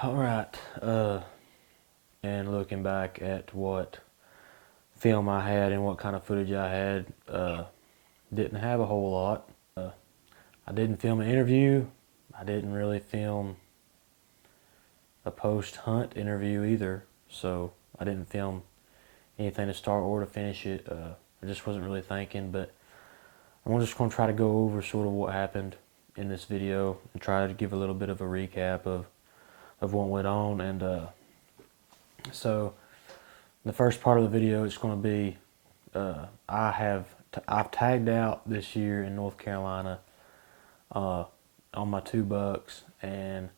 All right. And looking back at what film I had and what kind of footage I had, didn't have a whole lot. I didn't film an interview. I didn't really film a post-hunt interview either. So I didn't film anything to start or to finish it. I just wasn't really thinking, but I'm just going to try to go over sort of what happened in this video and try to give a little bit of a recap of what went on. And so the first part of the video is going to be I've tagged out this year in North Carolina on my 2 bucks, and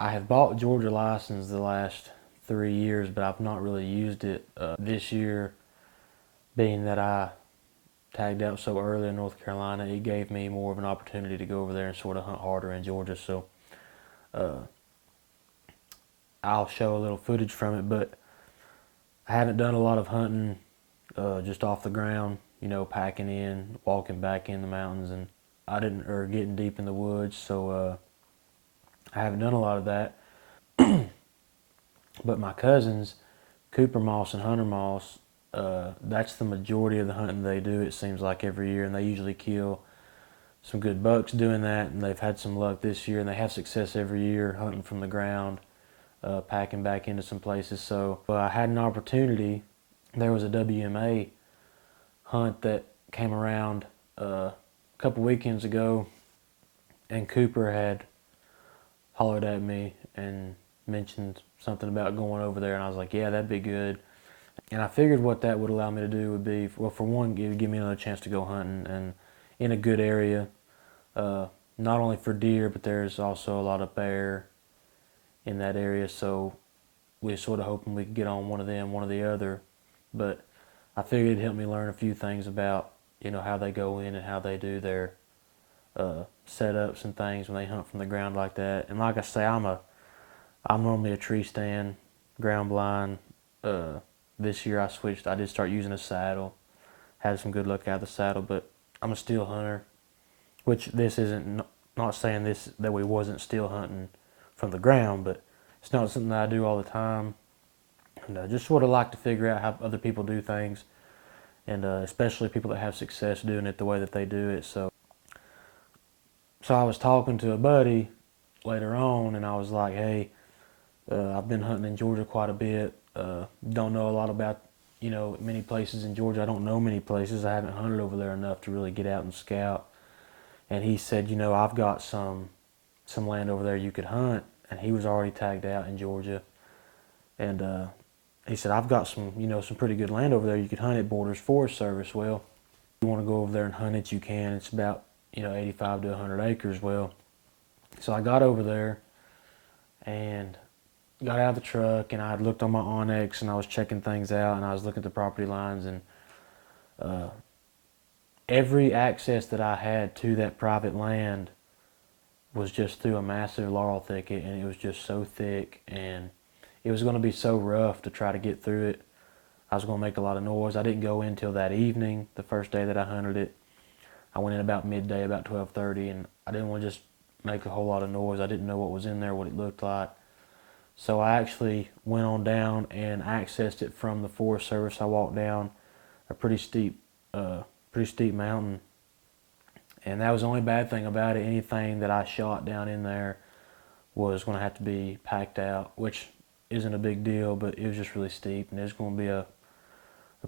I have bought Georgia license the last 3 years, but I've not really used it this year. Being that I tagged out so early in North Carolina, it gave me more of an opportunity to go over there and sort of hunt harder in Georgia. So I'll show a little footage from it, but I haven't done a lot of hunting just off the ground, packing in, walking back in the mountains, and or getting deep in the woods. So I haven't done a lot of that. But my cousins, Cooper Moss and Hunter Moss, that's the majority of the hunting they do, it seems like, every year, and they usually kill some good bucks doing that, and they've had some luck this year, and they have success every year hunting from the ground, packing back into some places. So I had an opportunity. There was a WMA hunt that came around a couple weekends ago, and Cooper had hollered at me and mentioned something about going over there, and I was like, yeah, that'd be good. And I figured what that would allow me to do would be, well, for one, it would give me another chance to go hunting and in a good area, not only for deer, but there's also a lot of bear in that area, so we're sort of hoping we could get on one of them, one or the other. But I figured it'd help me learn a few things about, how they go in and how they do their setups and things when they hunt from the ground like that. And like I say, I'm normally a tree stand, ground blind. This year I did start using a saddle. Had some good luck out of the saddle, but I'm a still hunter, which this isn't, not saying this that we wasn't still hunting from the ground, but it's not something that I do all the time. And just sort of like to figure out how other people do things, and especially people that have success doing it the way that they do it. So I was talking to a buddy later on, and I was like, hey, I've been hunting in Georgia quite a bit. Don't know a lot about, many places in Georgia. I don't know many places. I haven't hunted over there enough to really get out and scout. And he said, I've got some land over there you could hunt. And he was already tagged out in Georgia. And he said, I've got some pretty good land over there you could hunt. It borders Forest Service. Well, if you want to go over there and hunt it, you can. It's about 85 to 100 acres. Well, so I got over there and got out of the truck, and I had looked on my Onyx, and I was checking things out, and I was looking at the property lines, and every access that I had to that private land was just through a massive laurel thicket, and it was just so thick, and it was going to be so rough to try to get through it. I was going to make a lot of noise. I didn't go in till that evening, the first day that I hunted it. I went in about midday, about 12:30, and I didn't want to just make a whole lot of noise. I didn't know what was in there, what it looked like. So I actually went on down and accessed it from the Forest Service. I walked down a pretty steep mountain, and that was the only bad thing about it. Anything that I shot down in there was going to have to be packed out, which isn't a big deal, but it was just really steep, and it's going to be a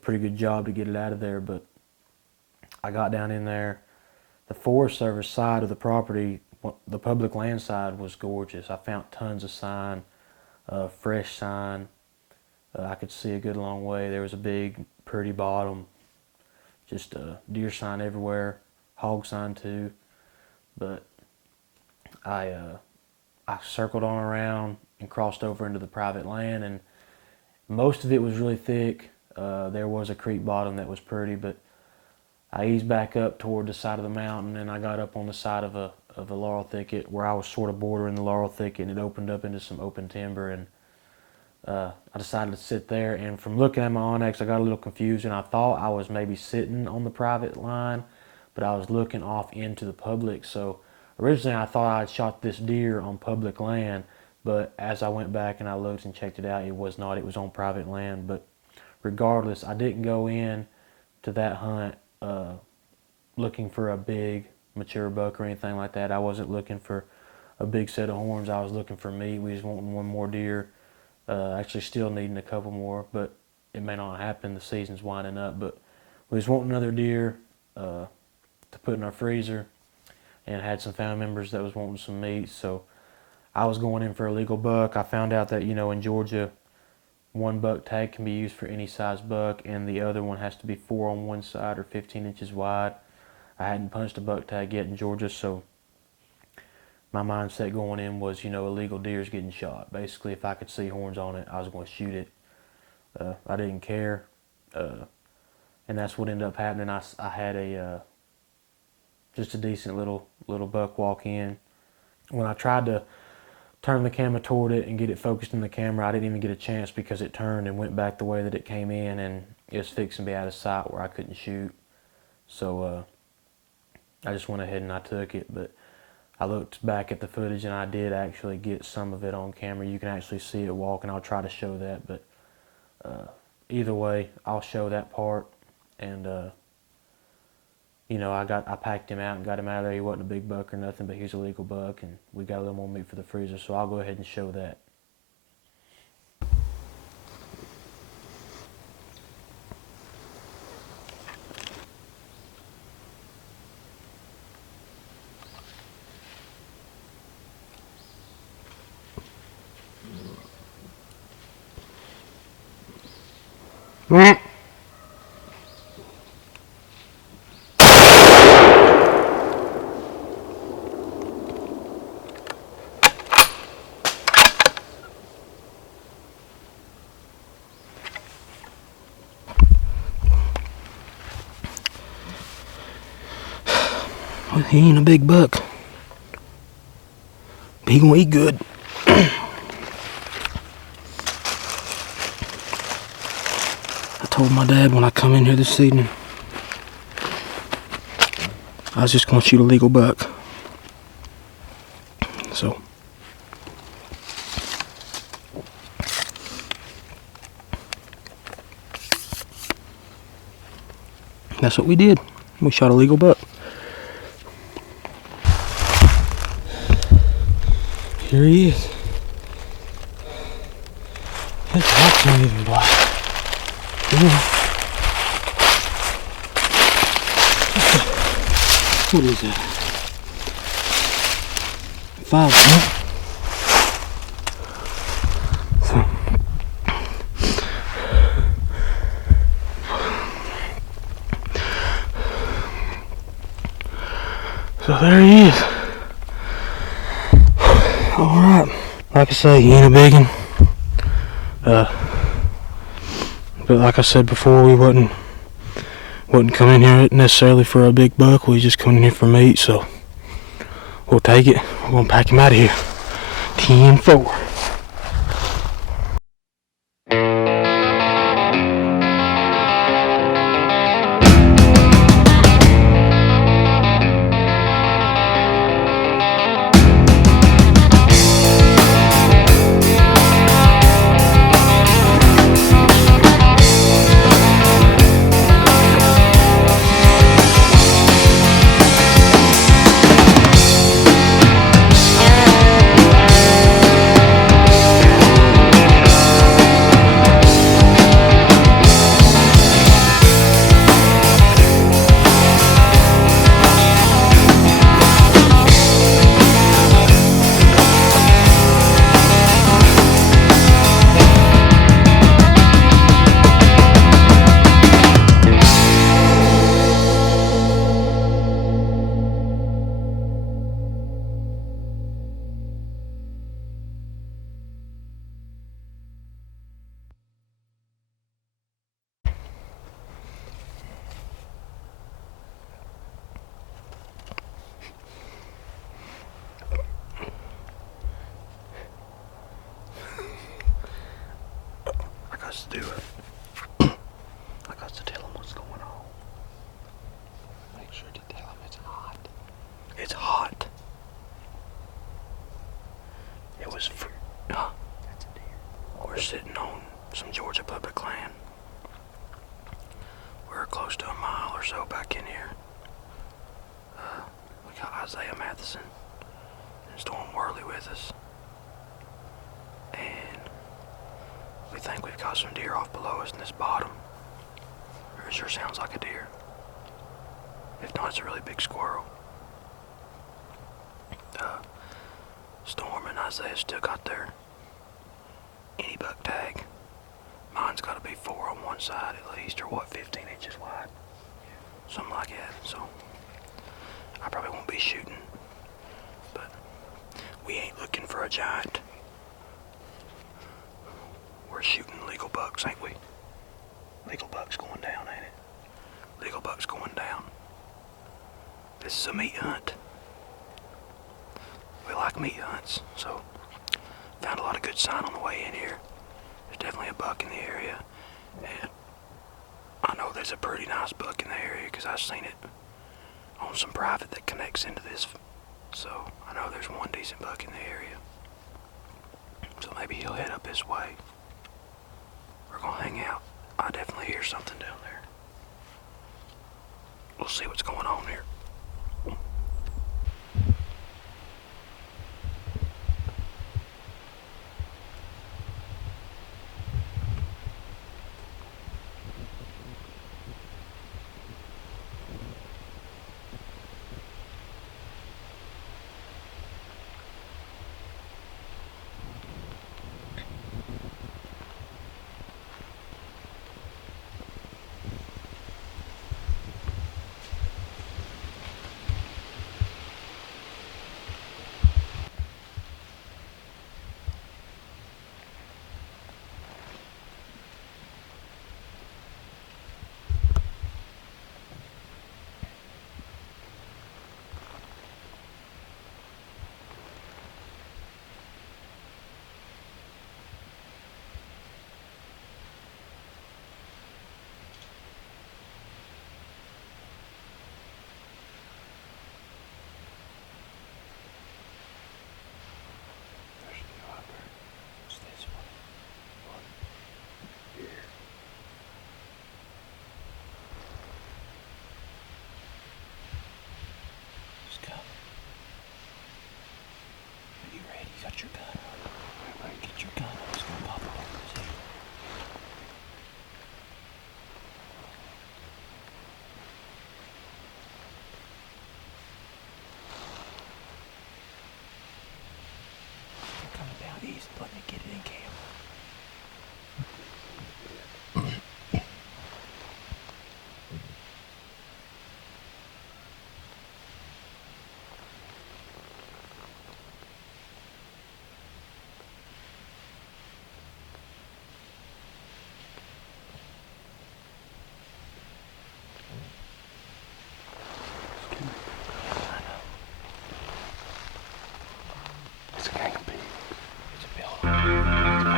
pretty good job to get it out of there. But I got down in there. The Forest Service side of the property, the public land side, was gorgeous. I found tons of sign. Fresh sign. I could see a good long way. There was a big, pretty bottom, just deer sign everywhere, hog sign too. But I circled on around and crossed over into the private land, and most of it was really thick. There was a creek bottom that was pretty, but I eased back up toward the side of the mountain, and I got up on the side of a laurel thicket where I was sort of bordering the laurel thicket, and it opened up into some open timber, and I decided to sit there. And from looking at my Onyx, I got a little confused, and I thought I was maybe sitting on the private line, but I was looking off into the public. So originally I thought I had shot this deer on public land, But as I went back and I looked and checked it out, it was not. It was on private land. But regardless, I didn't go in to that hunt looking for a big mature buck or anything like that. I wasn't looking for a big set of horns. I was looking for meat. We just wanting one more deer. Actually still needing a couple more, but it may not happen. The season's winding up, but we just wanting another deer to put in our freezer, and had some family members that was wanting some meat. So I was going in for a legal buck. I found out that, in Georgia, one buck tag can be used for any size buck, and the other one has to be 4 on one side or 15 inches wide. I hadn't punched a buck tag yet in Georgia, so my mindset going in was, illegal deer's getting shot. Basically, if I could see horns on it, I was going to shoot it. I didn't care, and that's what ended up happening. I had just a decent little buck walk in. When I tried to turn the camera toward it and get it focused in the camera, I didn't even get a chance because it turned and went back the way that it came in, and it was fixing to be out of sight where I couldn't shoot. So I just went ahead and I took it. But I looked back at the footage and I did actually get some of it on camera. You can actually see it walking. I'll try to show that, but either way, I'll show that part. And I packed him out and got him out of there. He wasn't a big buck or nothing, but he was a legal buck, and we got a little more meat for the freezer. So I'll go ahead and show that. Well, he ain't a big buck, but he gonna eat good. I told my dad when I come in here this evening, I was just gonna shoot a legal buck. So that's what we did. We shot a legal buck. Here he is. His back's not even black. What is that? 5, huh? So there he is. Alright. Like I say, he ain't a big one. But like I said before, we wasn't coming here necessarily for a big buck. We just coming here for meat, so we'll take it. We're gonna pack him out of here. 10-4. Let's do it. I got to tell him what's going on. Make sure to tell him it's hot. It's hot. sitting on some Georgia public land. We're close to a mile or so back in here. We got Isaiah Matheson and Storm Worley with us. And we think we've got some deer off below us in this bottom. It sure sounds like a deer. If not, it's a really big squirrel. Storm and Isaiah still got their any buck tag. Mine's got to be 4 on one side at least, or 15 inches wide. Something like that. So I probably won't be shooting, but we ain't looking for a giant. We're shooting legal bucks, ain't we? Legal bucks going down, ain't it? Legal bucks going down. This is a meat hunt. We like meat hunts, so found a lot of good sign on the way in here. There's definitely a buck in the area, and I know there's a pretty nice buck in the area because I've seen it on some private that connects into this. So I know there's one decent buck in the area. So maybe he'll head up this way. We're gonna hang out. I definitely hear something down there. We'll see what's going on here. It's a gang of pigs. It's a building.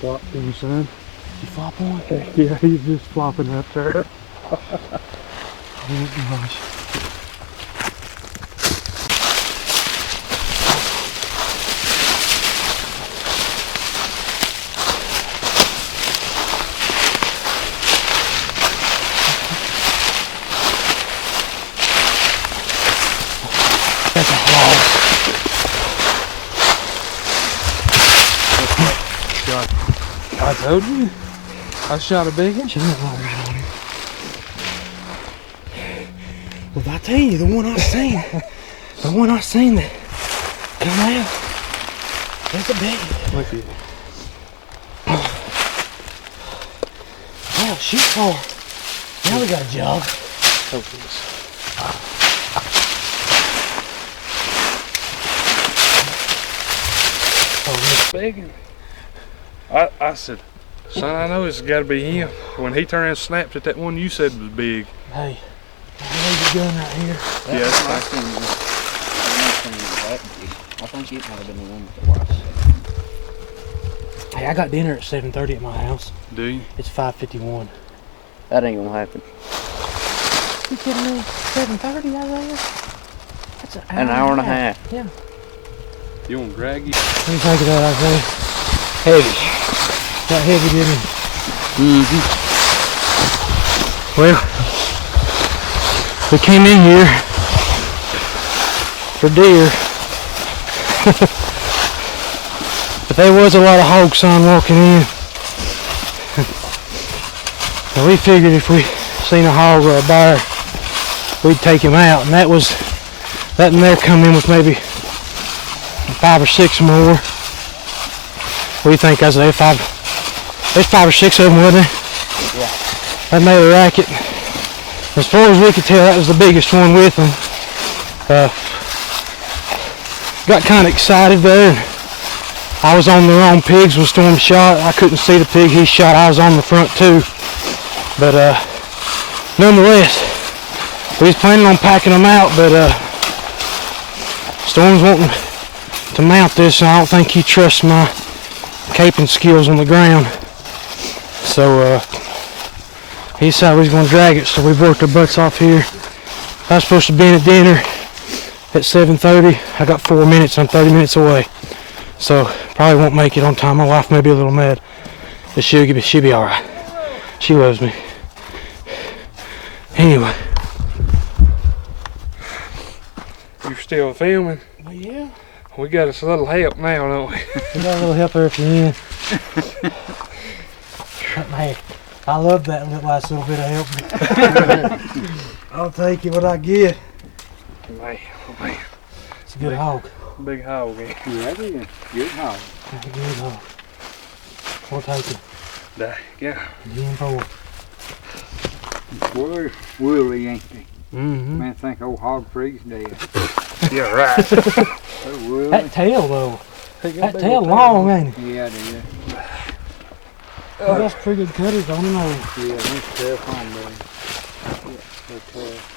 Flop one, son. You flop one? Yeah, he's just flopping up there. Oh gosh. That's a hog. I told you. I shot a big one. Well, I tell you, the one I seen that come out, that's a big one. Look at it. Wow, shoot far. Now we got a job. Oh, this big one. I said, son, I know it's got to be him. When he turned and snapped at that one you said was big. Hey, there's a gun right here. Yeah, that's I think it might have been the one that was. Hey, I got dinner at 7:30 at my house. Do you? It's 5:51. That ain't gonna happen. You kidding me? 7:30 out there? That's An hour and a half. Yeah. You want to drag you? What do you think of that, Isaiah? Heavy. Got heavy, didn't it? Mm-hmm. Well, we came in here for deer. But there was a lot of hog sign walking in. And we figured if we seen a hog or a bear, we'd take him out. And that and there come in with maybe 5 or 6 more. What do you think, Isaiah? There's 5 or 6 of them, wasn't there? Yeah. That made a racket. As far as we could tell, that was the biggest one with them. Got kind of excited there. I was on the wrong pigs when Storm shot. I couldn't see the pig he shot. I was on the front too. But nonetheless, we was planning on packing them out, but Storm's wanting to mount this, and I don't think he trusts my caping skills on the ground. So he decided we was going to drag it, so we worked our butts off here. I was supposed to be in at dinner at 7:30. I got 4 minutes. I'm 30 minutes away. So probably won't make it on time. My wife may be a little mad, but she'll be all right. She loves me. Anyway. You're still filming? Well, yeah. We got us a little help now, don't we? We got a little help there at the end. Hey, I love that last little bit of help. I'll take it what I get. Man. It's a good hog. Big hog. Yeah, it is. Good hog. That's a good hog. We'll take it. Yeah. Again for Worley, ain't they? Mm-hmm. Man, think old hog freak's dead. Yeah, right. That tail though. That tail long, ain't it? Yeah, it is. Oh, that's pretty good cutters on the nose. Yeah, this tough on there. Yeah, they're tough.